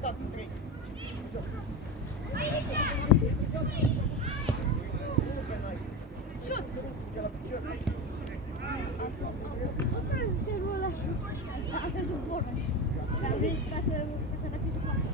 lăsat 3. Șut! Nu trebuie să zice lui ăla șut. A crezut vorba. Dar am zis ca să repete faptul.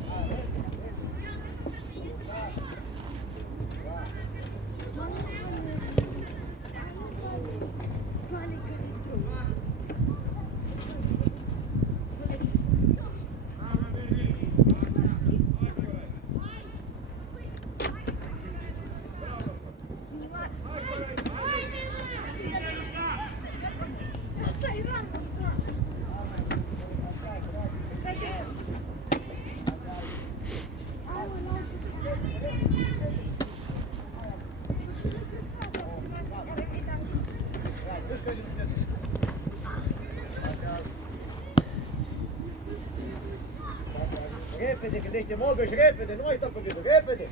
Repede, gândește Mogăș, repede, nu mai stau pe gânduri, repede!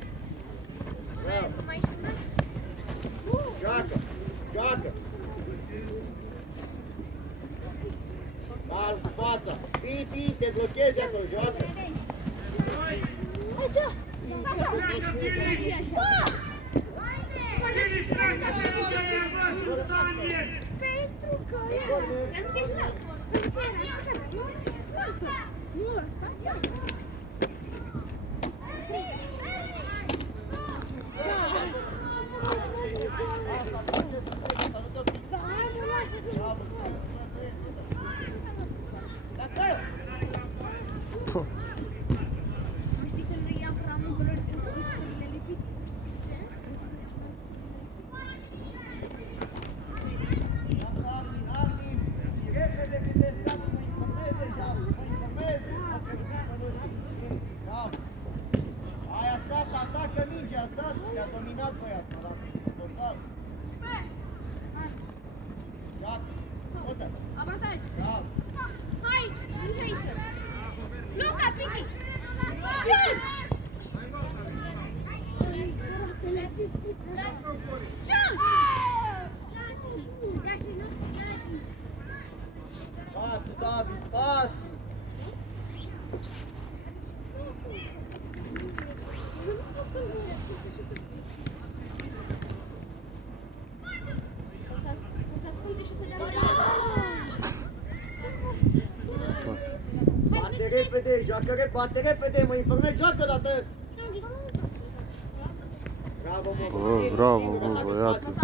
Bravo! Joacă, joacă! Calm cu fața! Piti, te blochezi acolo, joacă! Aici! Pentru că nu ăsta. Atacă mingea, Sat, te-a dominat băiatul ăla, total. Joacă, uite. Avantaj. Bravo. Hai, aici. Luca, Piki. Șut! Șut! Pasul, David, pasul. O să asculte și o să dea Bate repede, joacă repede, bate repede, mă informezi, joacă odată! Bravo, mă! Bravo, bă, băiatul!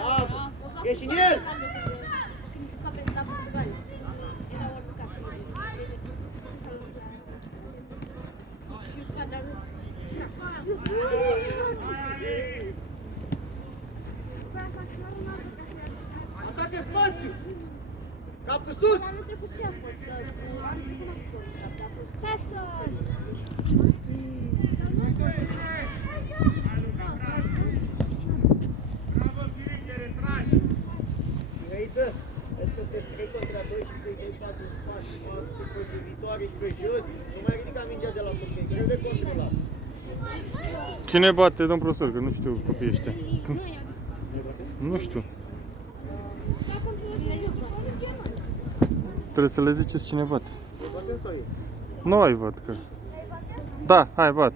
Bravo! Ești în el! Atacă spațiu! Capul sus! Anul trecut ce a fost? Anul trecut n-a fost. A fost pasă! Mirăiță, vezi că sunteți 3 contra 2 și tu îi dai pasul în spate, pe viitoare și pe jos, nu mai ridica mingea de la copii, greu de controlat. Cine bate, domn profesor, că nu știu copiii ăștia. Nu știu. Trebuie să le ziceți cine bate. Nu ai văd că. Da, hai, bat.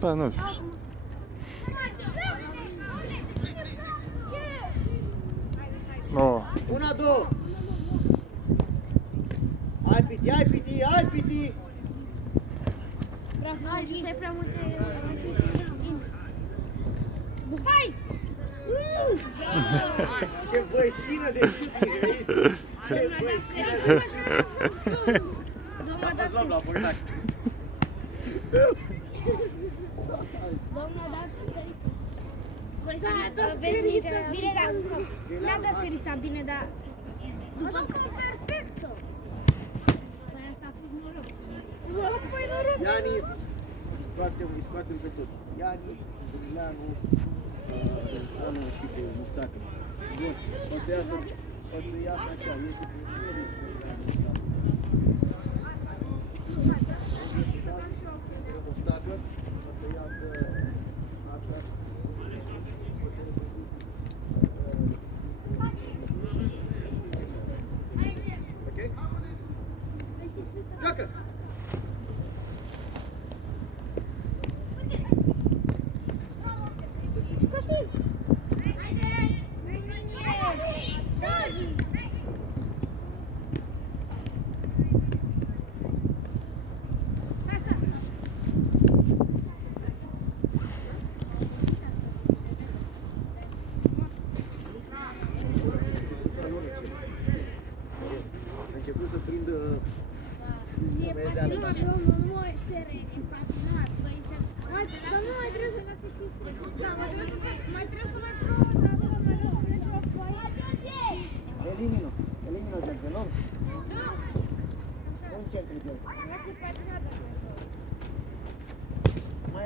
Da, nu știu. Oh. Una, două! Hai, Piti, hai, Piti, hai, Piti! Ai prea multe... Hai! Ce vășină de șut, Mirăiță! Ce vășină de șut! Domnul a dat scăriță. Domnul a dat scăriță. Bine, dar n-a dat scărița bine, dar... După că perfectă! Păi asta a fost noroc. Păi noroc! Ianis, îi scoatem pe toți. Ianis, Dumileanu, Anu și pe Mustacă. Bun, o să iasă așa, iese pe Mustacă, o să iasă asta. Ok? joacă! A început să prindă Elimino George, nu? Nu încentri de el.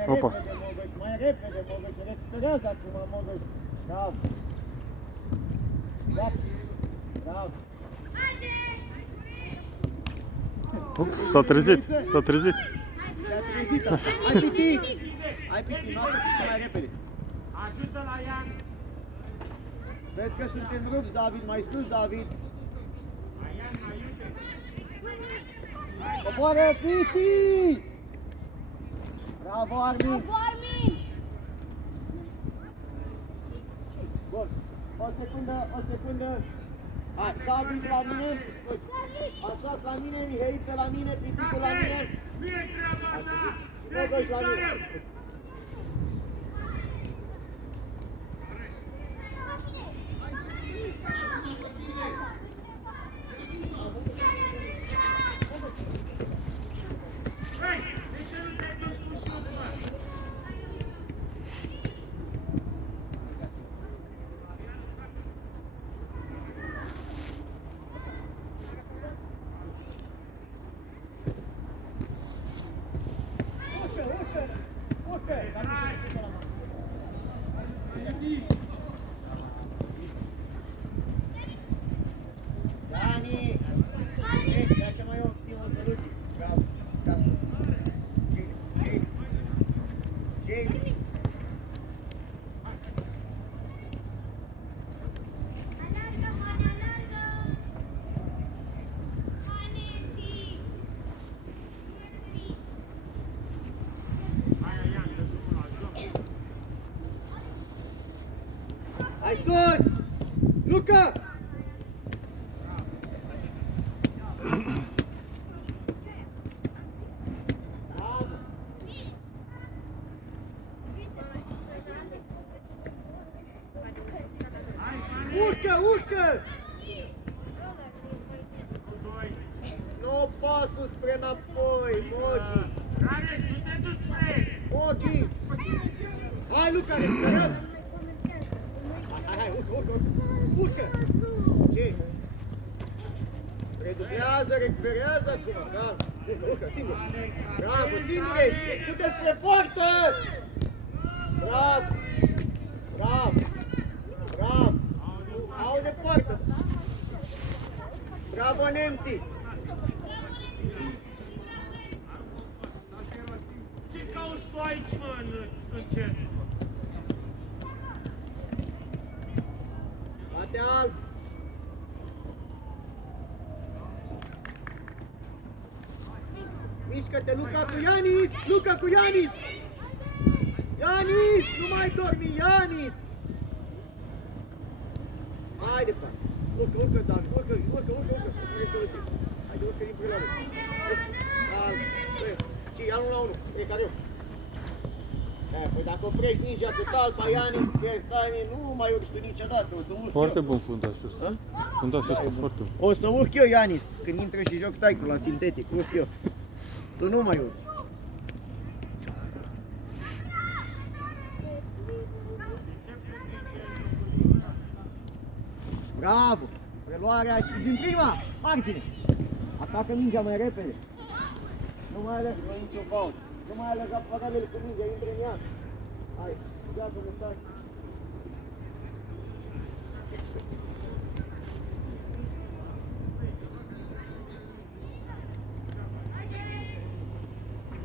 Opa. Mai repede, Mogoș, recuperează acum, Mogoș. Bravo. Bravo. Bravo. S-a trezit, s-a trezit. S-a trezit asta. Ai pitit. Ai pitit, nu a pitit mai repede. Ajută la Ian! Vezi că suntem rupți, David, mai sus, David. Ian, ajută! Coboară, Piti! Bravo, Armin! Bun, o secundă. Hai, David la mine. Așa, la mine, Mihaiță la mine, Piticu la mine. Nu-i treaba ta! Mogoș la mine. Dani! Ești, dar cea mai optimă soluție. Bravo, casă. Jamie! Hai sus! Luca! Urcă! Nu pasul spre înapoi, Moghi! Rareș, nu te duci spre! Moghi! Hai, Luca, recuperează! Hai, urcă! Ce? Recuperează acum, calm! Urcă, singur! Bravo, singur ești! Du-te spre poartă! Bravo! Aude poartă! Bravo, nemții! Ce cauți tu aici, mă, în centru? Bate alb! Mișcă-te, Luca cu Ianis! Luca cu Ianis! Ianis! Nu mai dormi, Ianis! Hai departe! Urcă, David! Urcă! Hai soluție! Haide, urcă din prilele! Și ia 1-1, e care eu! Păi dacă oprești mingea cu talpa, Ianis, stai, nu mai urci tu niciodată, o să urc Foarte eu. bun fundașul ăsta. Fundașul ăsta foarte bun. O să urc eu, Ianis, când intră și joc taicul la sintetic, urc eu. Tu nu mai urci. Bravo! Preluarea și din prima margine. Atacă mingea mai repede. Nu mai alerg la nicio pauză. Nu mai alerga paralel cu mingea, intră în ea. Hai, gata, Mustache.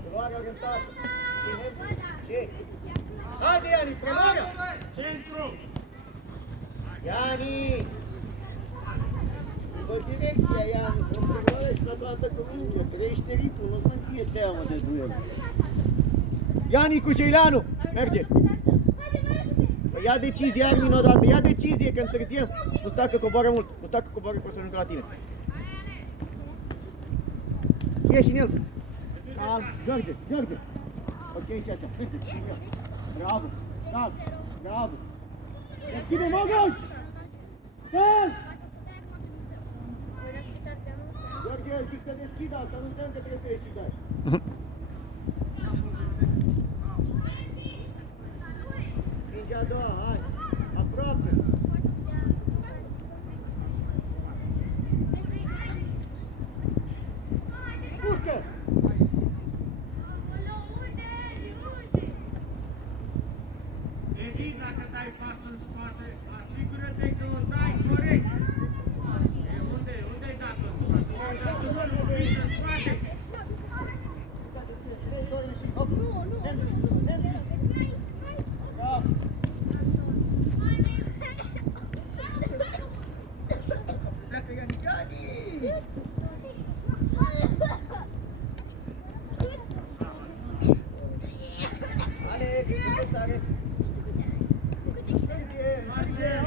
Preluarea orientată. Ce? Haide, Iani, preluarea! Centru! Iani! După direcția, Iani, vom preluarea și la toată cu minge, crește ritmul, nu să-mi fie teamă de duel. Ia Nicu Ceileanu, merge. Ia decizie, Armin, odată, ia decizie, că întârziem. Nu stai că coboară mult, nu stai că coboară, poți să ajungă la tine. Ieși în el. Calm, George, George. Ok, și așa, bravo, bravo, bravo. Deschide, Mogoș! Cal! George, zic să deschidă, asta nu înseamnă că trebuie să ieși de aici. Mingea a doua, hai, aproape. Urcă! Edi, dacă dai pas în spate, asigură-te că o dai corect. Unde-ai dat-o în spate? Unde-ai dat-o în spate? Pleacă Ianichani! Alex, ce tare!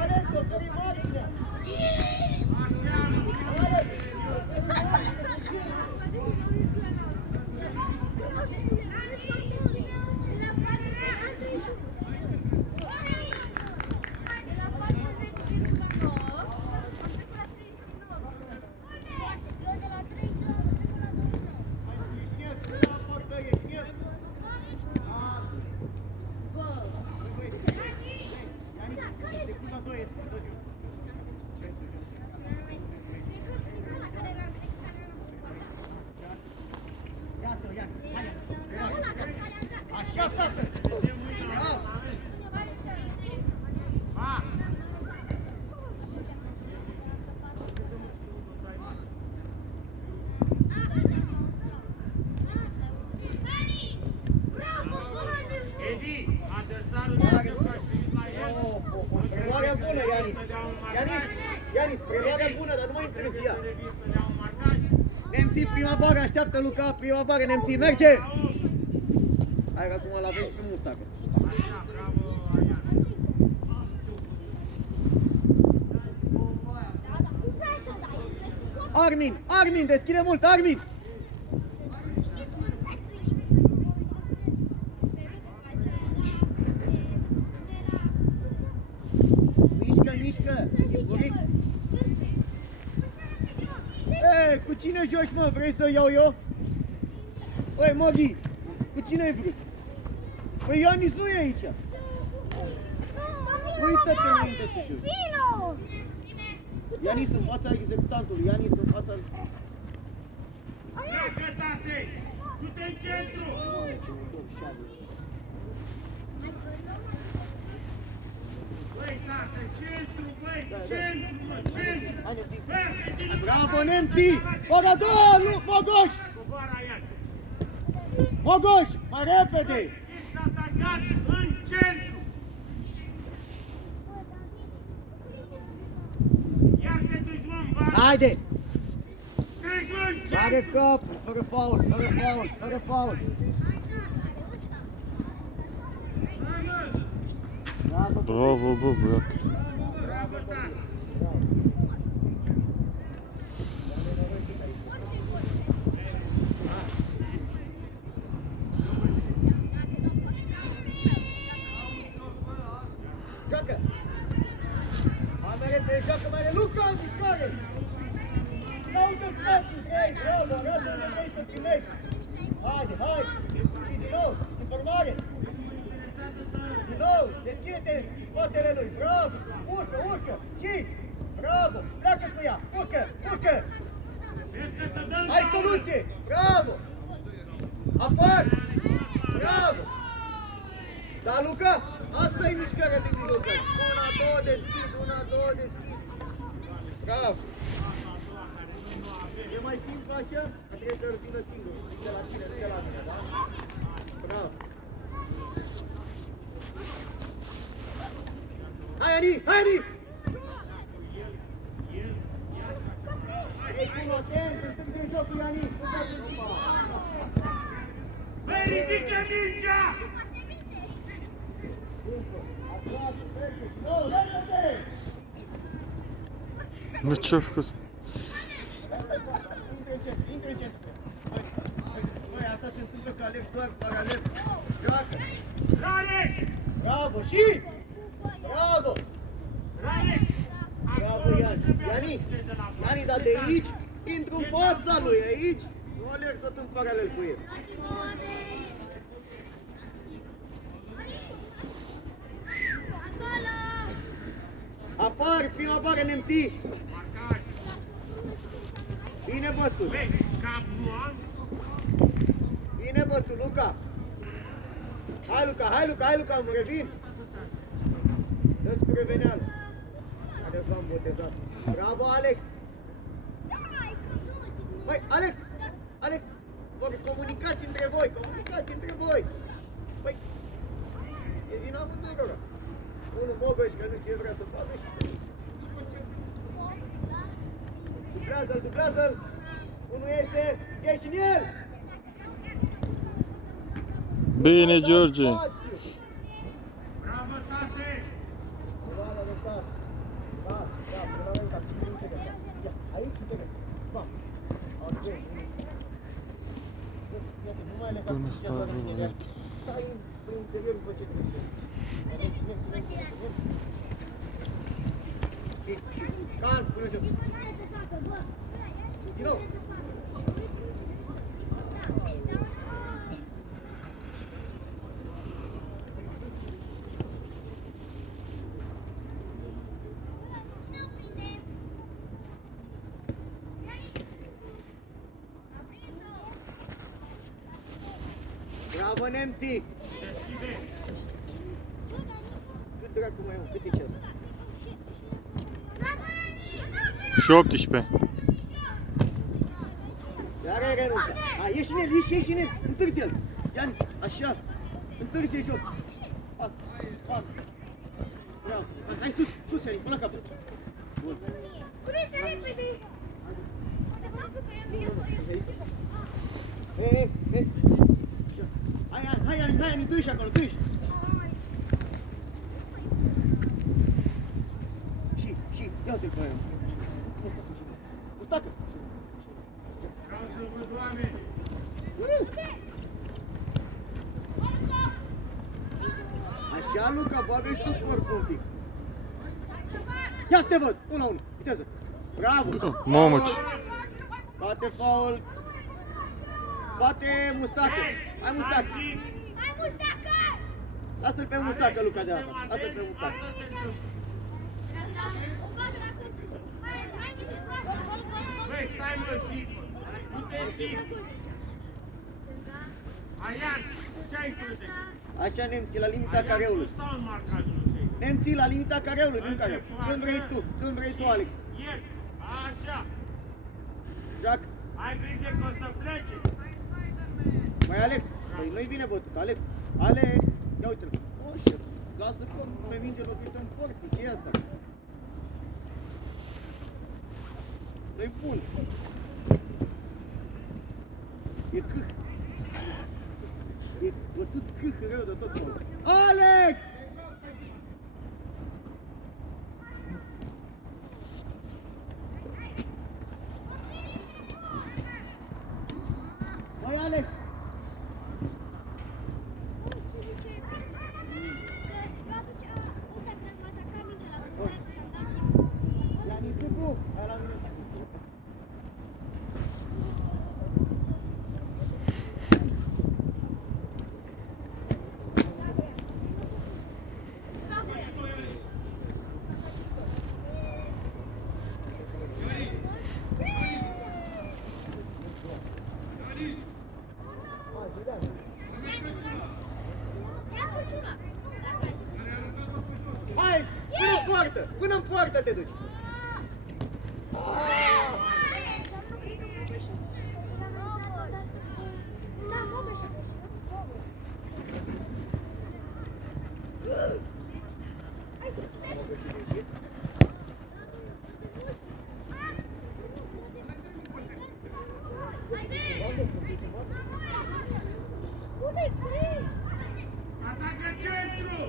Alex, oferi marginea! Așa, tată! Edi, adversarul trebuie să faci la el. Preluarea bună, Ianis! Ianis, preluarea bună, dar nu mai întârzia! Să dea un marcaj. Nemții, prima bagă, așteaptă Luca, prima bagă, Nemții, merge! Hai că acum l-avem și pe Mustacă. Așa, bravo, Arian. Armin, Armin, deschide mult, Armin! Mișcă, mișcă! Buric! Ei, cu cine joci, mă? Vrei să iau eu? Băi, Moghi, cu cine ai vrut? Păi Ianis nu e aici! Uită-te înainte să joci! Ianis în fața executantului, Ianis în fața... Pleacă, Tasei! Du-te în centru! Băi, Tasei, centru, băi, centru, mă, centru! Bravo, Nemții! Ora două, Mogoș! Coboară, Ian! Mogoș, mai repede! Ești atacat în centru! Iar te duci, mă, în bar! Haide! Treci, mă, în Bagă centru! cap, fără faul, fără faul, fără faul! Bravo, Bravo, bă, bă. Bravo, Tasei! joacă! Amere, te joacă mai de Luca în mișcare! Caută spații între ei, bravo, arată de vrei să primești! Haide, hai! Și din nou, informare! Din nou, deschide-te în spatele lui, bravo! Urcă, urcă! Și! Bravo! Pleacă cu ea! Urcă, urcă! Vezi că te dă în Ai gaură. soluție! Bravo! Apar! Bravo! Da, Luca? Asta e mișcarea de mijlocuri. Una, două, deschid, una, două, deschid. Bravo! E mai simplu așa? Că trebuie să-l vină singur. De la tine, de la mine, da? Bravo! Hai, Ani! Hai, Ani! Ei, cum Atent, întâmpină jocul, Ianic. Nu poți întâmpla. Băi, ridică mingea! Aproape, trece. Nu, repede! Nu, ce-a făcut? Intră încet, intră încet. Băi, asta se întâmplă că Alex doar paralel. Joacă. Rareș! Bravo, și! Bravo! Rareș! Bravo, Iani. Iani, dar de aici, intru în fața lui, aici. Nu alerg tot în paralel cu el. Apar, prima bară, nemții. Marcaj! Bine bătul. Vezi, cap nu am? Bine bătul, Luca. Hai, Luca, hai, Luca, hai, Luca, mă revin. Dă-ți cu reveneală. Haideți, v-am botezat. Bravo, Alex. Băi, Alex! Alex! Vă comunicați între voi, comunicați între voi! Băi, e din amândurora. Unul Mogoș, că nu știe vrea să facă și... Dublează-l, dublează-l! Unul iese, ieși în el! Bine, George! Bravo, Tase! Ioana, de stat! Da, da, până la ia, aici și tine! Va! Ok! Nu mai legat Până cu stau doar în rugat. stai în interior după ce trece. Calm, până jos. Din nou. Bravo, nemții! Deschide! Cât dracu mai am? Cât e cel? Și 18. Iar ai renunțat. Hai, ieși în el, ieși în el. Întârzi-l. Ian, așa. Întârzi-l joc. Fac, fac. Bravo. Hai, sus, sus, Iani, până la capăt. Bun. Hei. Hai, Iani, tu ești acolo, tu ești. Și, ia uite-l pe aia. Ustacă. Vreau să văd oameni! Așa, Luca, bagă și tu corpul un pic. Ia să te văd, 1-1, viteză. Bravo. Mamă, Faul. Bate faul. Bate Mustacă. Hai, Mustacă. Lasă-l pe Mustacă, Luca, de asta. Lasă-l pe Mustacă. Asta se întâmplă! Băi, stai mă, sigur! Nu te sigur! Aian, 16! Așa, nemții, la limita careului. Nu stau în marcajul 16! Nemții, la limita careului, nu careu. Când vrei tu, Alex. Ieri, așa! Joacă. Ai grijă că o să plece! Mai Alex, păi nu-i vine bătut, Alex. Alex, ia uite-l. O, șef, lasă că pe minge locuită în porții, ce e asta? Nu-i bun. E câh. E bătut câh rău de tot. Alex! Mai Alex! Iani, tu, hai la mine. Hai, până în poartă te duci. Unde-i prin? Atacă centru!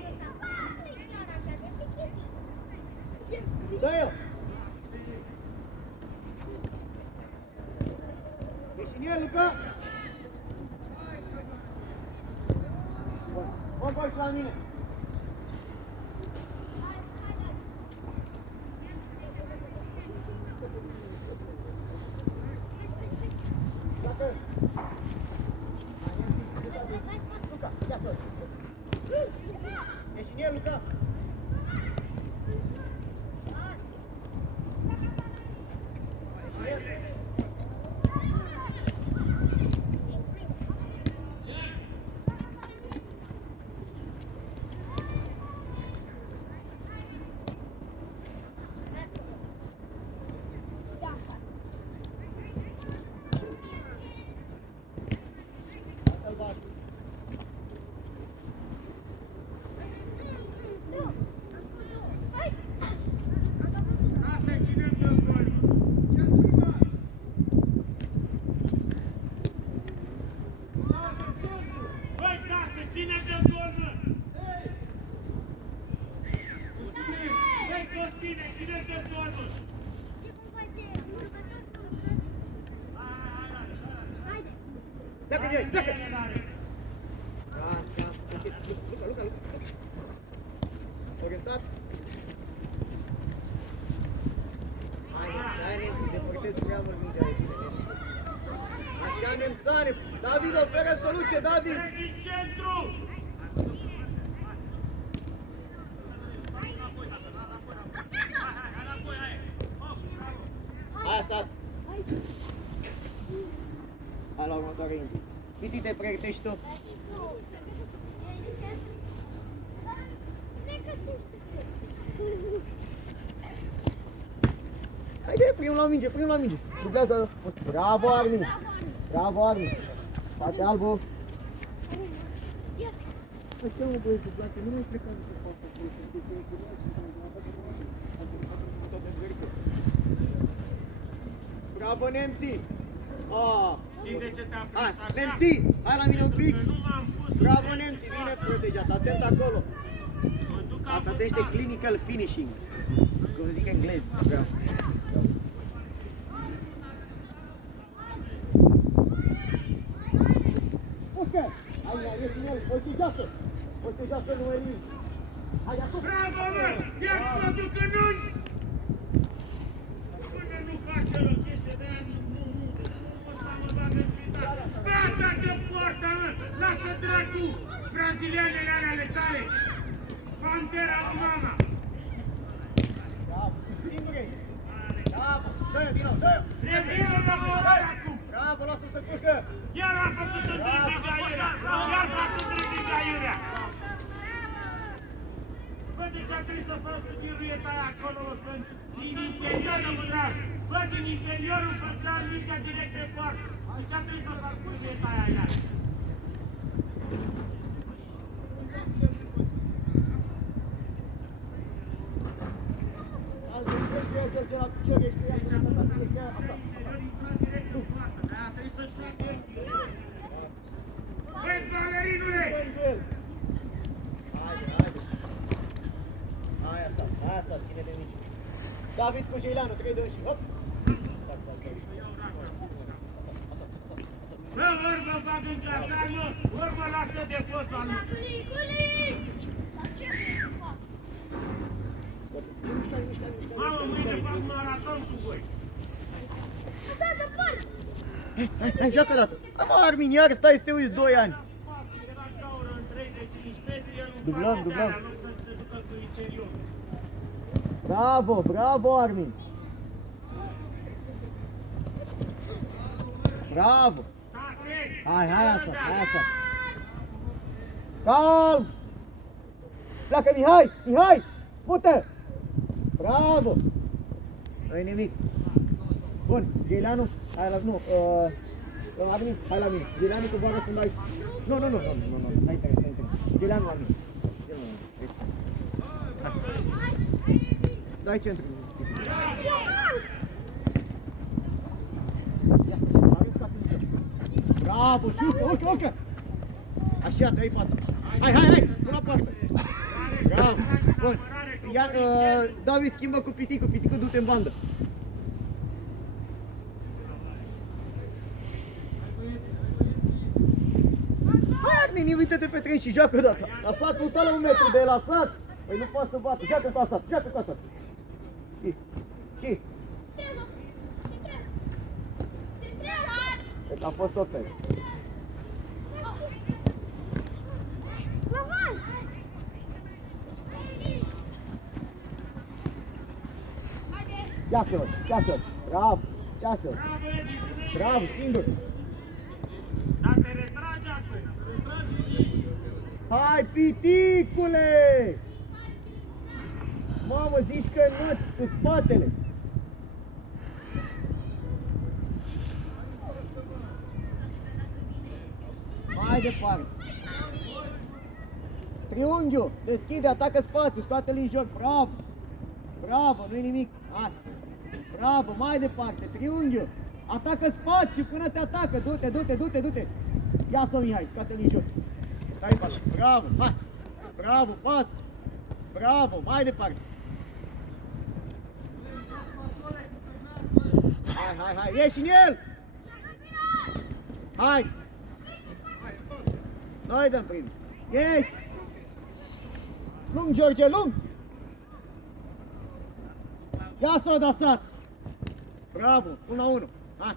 Dă-i-o! Ești în el, Luca! Bun, bă, și la mine! Luca, ia-ți-o! Ești în el, Luca! Lasă, ținem de gol! Băi, casă, ține de gol, mă! Băi, Costine, ține de gol, mă! Pleacă de aici, pleacă! Luca, Luca! Orientat! Hai, nemții, depărtezi prea mult mingea de tine, nemții. Așa, nemțane! David, oferă soluție, David! Treceți centru! Hai, Asad! Hai la următoare intri. Viti, te pregătești tu. Haide, primul la minge, primul la minge. Dublează. Bravo, Armin! Bravo, Armin! Face albul. Așa, mă, băieți, îți place, nu mai plecam să fac bravo, nemții! Știi de ce te-am Hai, pus așa? nemții! Hai la mine un pic! Că nu m-am pus. Bravo, nemții! Bine protejat, atent acolo! Mă duc Asta se numește apucat. clinical finishing. Cum zic în engleză. Bravo. Uite! Hai, ești în el, o să joacă! O să joacă numărul. Hai, acum! Bravo, mă! Ia mă duc în unghi! Până nu face o chestie de aia, nu mă bagă în spital. Bă, atacă poarta, mă! Lasă dracu! Brazilianele alea ale tale! Pantera lui mama! Bravo! Singur ești! Bravo! Dă-i, din nou, dă-i! E bine la poarta acum! Bravo, lasă-l să curcă! Iar a făcut un dribbling aiurea! Iar a făcut dribbling aiurea! Bă, de ce a trebuit să faci cu tiruieta aia acolo, mă, din interior intrar? Bă, din interiorul făcea mingea direct pe poartă. De ce a trebuit să fac cu tiruieta aia iar? Altul, ce la picior ești cu ea, Deci până acum la a ești ea, făcut așa. interior intrat direct pe poartă. Dar a trebuit să-și facă el. Băi, balerinule! Haide, haide. Hai asta, ține de mici. David cu Jeileanu, 3 de 1 și hop. Bă, ori mă bag în cazar, mă, ori mă lasă de fotbal, mă. Mamă, mâine fac maraton cu voi. Hai, joacă o dată. Hai, mă, Armin, iar stai să te uiți 2 ani. Era gaură în 35 metri, el nu Dublăm, face dublăm. de-aia, în loc să se ducă cu interior. Bravo, bravo, Armin. Bravo. Tase! Hai, asta. Calm. Pleacă, Mihai, pute. Bravo. Nu-i nimic. Bun, Jeileanu, hai la, nu, la mine, hai la mine. Jeileanu cu boară când ai... Nu, hai tăi. Jeileanu la mine. Dai centru. Ia, arunci ca Bravo, ciucă, urcă! Așa, trei față. Hai, până la poartă. Bravo, bun. Iar David schimbă cu Piticu, Piticu du-te în bandă. Hai, Armini, uite-te pe tren și joacă odată. Lăsat nu stă la 1 metru de lăsat. Păi nu poate să bată, joacă cu asta, joacă cu asta. Și? A fost ok. Ceasă, bravo, ceasă. Bravo, singur. Dar te retragi acum. Hai, Piticule! Mamă, zici că înăți cu spatele. Mai departe. Triunghiul, deschide, atacă spațiu, scoate-l în joc, bravo. Bravo, nu-i nimic. Hai. Bravo, mai departe, triunghiul. Atacă spațiu până te atacă, du-te. Ia-s-o, Mihai, scoate-l în joc. Stai pe ala. Bravo, hai. Bravo, pas. Bravo, mai departe. Hai, ieși în el! Hai! Noi dăm primul. Ieși! Lung, George, lung! Ia-s-o, dasat! Bravo, 1-1. Hai!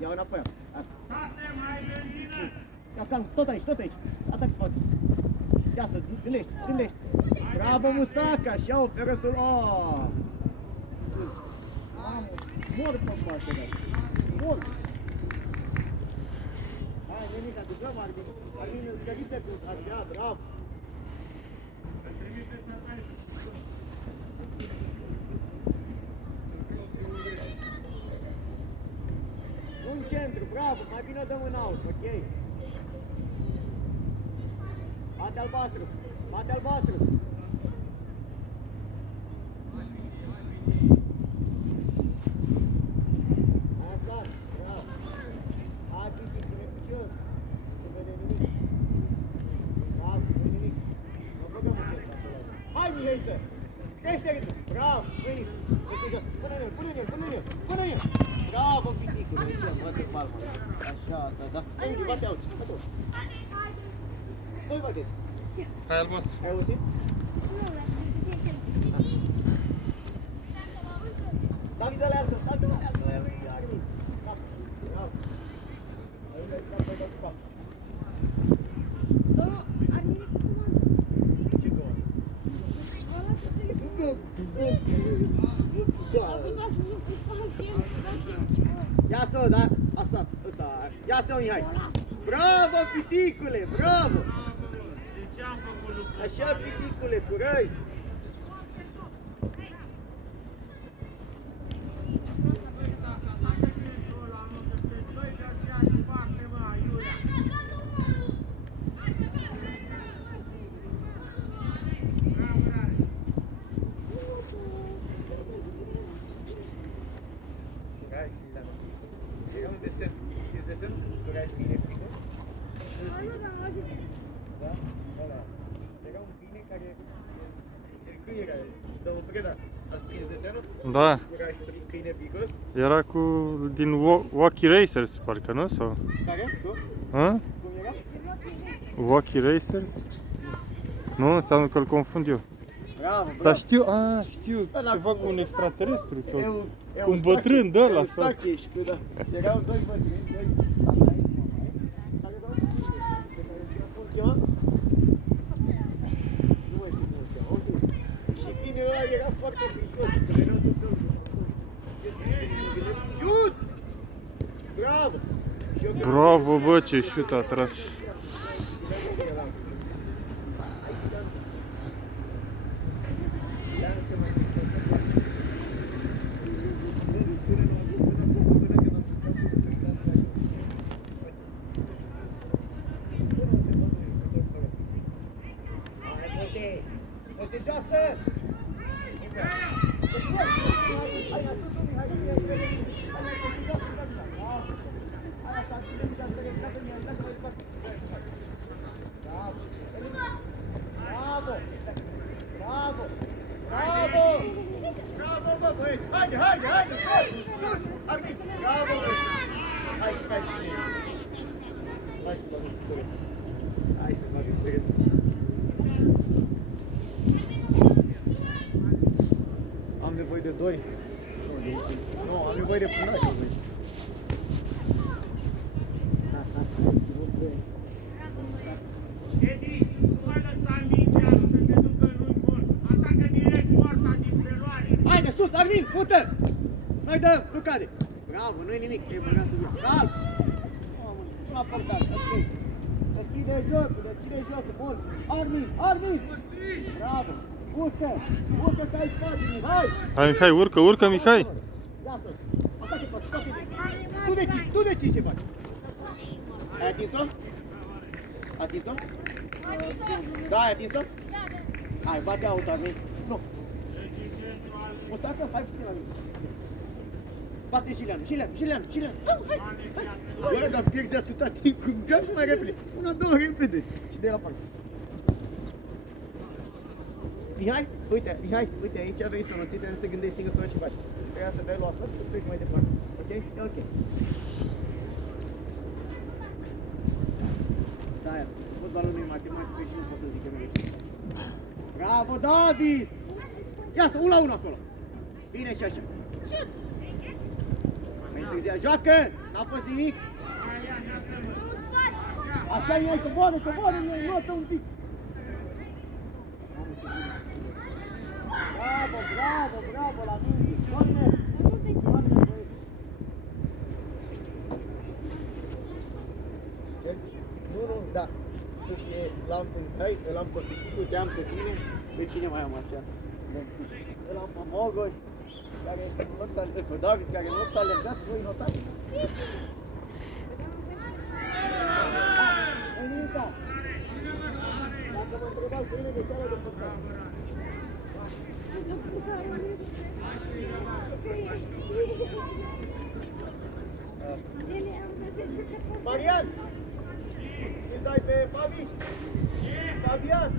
Ia înapoi. Sase mai benzină. Ia calm, tot aici. Atac spațiu. Ia-să, gândești. Bravo, Mustaca, așa oferă să-l... Mamă, mor pe față, mor! Hai, veniți, aducăm, Armin, îți găriți cu așa, bravo! Un centru, bravo, mai bine dăm în aut, ok? Bate albastru! Așa, bravo! Hai, Pitic, nepicios! Nu vede nimic! Bravo, nu nimic! Mă băgăm în centru acolo! Hai, Mihaiță! Crește-te! Bravo, veni! Dă-te jos! Pune-ne! Bravo, Piticul! Bate palma! Așa, da! Bate auzi! Voi bateți! Hai albastru. Ai auzit? David, dă-le altă! Armin! Bravo! Ce comandă? Ia-să-o, da? Asta. Ia-să-o, Mihai! Bravo, Piticule! Bravo! De ce am făcut lucrul Așa, Piticule, curaj! Curaj și la... Era un desen. Știți desenul? Curaj și bine, frică? Da? Ăla. Era un câine care... Câine care... Domnul Preda, ați prins desenul? Da, Curaj și câine picos? era din Wacky Racers, parcă, nu? Sau? Care? Tu? A? Cum era? Wacky Racers? Nu, înseamnă că îl confund eu. Bravo, Dar știu, ceva cu un extraterestru sau cu un bătrân de ăla sau... Eustache, da. Erau doi bătrâni, doi... Care dau? Cum chema? Nu mai știu cum îl cheamă, ok. Și câinele ăla era foarte fricos, că veneau tot felul. Șut! Bravo! Bravo, bă, ce șut a tras. Bravo, mă! Hai să faci și hai să faci și hai să faci și am nevoie de doi. Nu, am nevoie de fundaș. Edi, nu mai lăsa mingea să se ducă în lui bun. Atacă direct poarta din preluare. Haide, sus, Armin, mută! Noi dăm, nu cade. Bravo, nu-i nimic, e băgat sub ea. Calm! Nu a părcat, ok. Deschide jocul, bun. Armin, Armin! Bravo! Urcă să ai spatele, hai! Hai, Mihai, urcă, Mihai! Iată, așa ce faci, toate. Tu decizi ce faci. Ai atins-o? Atins-o? Da, ai atins-o? Hai, bate out, Armin. Nu. Mustacă, hai puțin la mine. Bate Gileanu. Bă, dar pierzi atâta timp, cum mergi mai repede. 1, 2, repede. Și de la parte. Mihai, uite, aici vrei să nu să gândești singur să vezi ce faci. Trebuie să vei lua tot, să pleci mai departe. Ok? E ok. Da, ia. Fotbalul nu e matematică și nu pot să zic că nu e. Bravo, David! Ia să, 1-1 acolo. Bine și așa. Mai întârziat, joacă! N-a fost nimic. Așa e, coboară, notă un pic. Bravo, la mine. Corner. Nu, da. Să fie lampă în cai, lampă pe tine, te-am pe tine. Pe cine mai am așa? Lampă Mogoș, care în loc să alergă, pe David, care în loc să alergați, voi notați. Hai, nimica. Dacă mă întrebați pe mine de cealaltă de păcat. Marian! Îl dai pe Fabi? Fabian!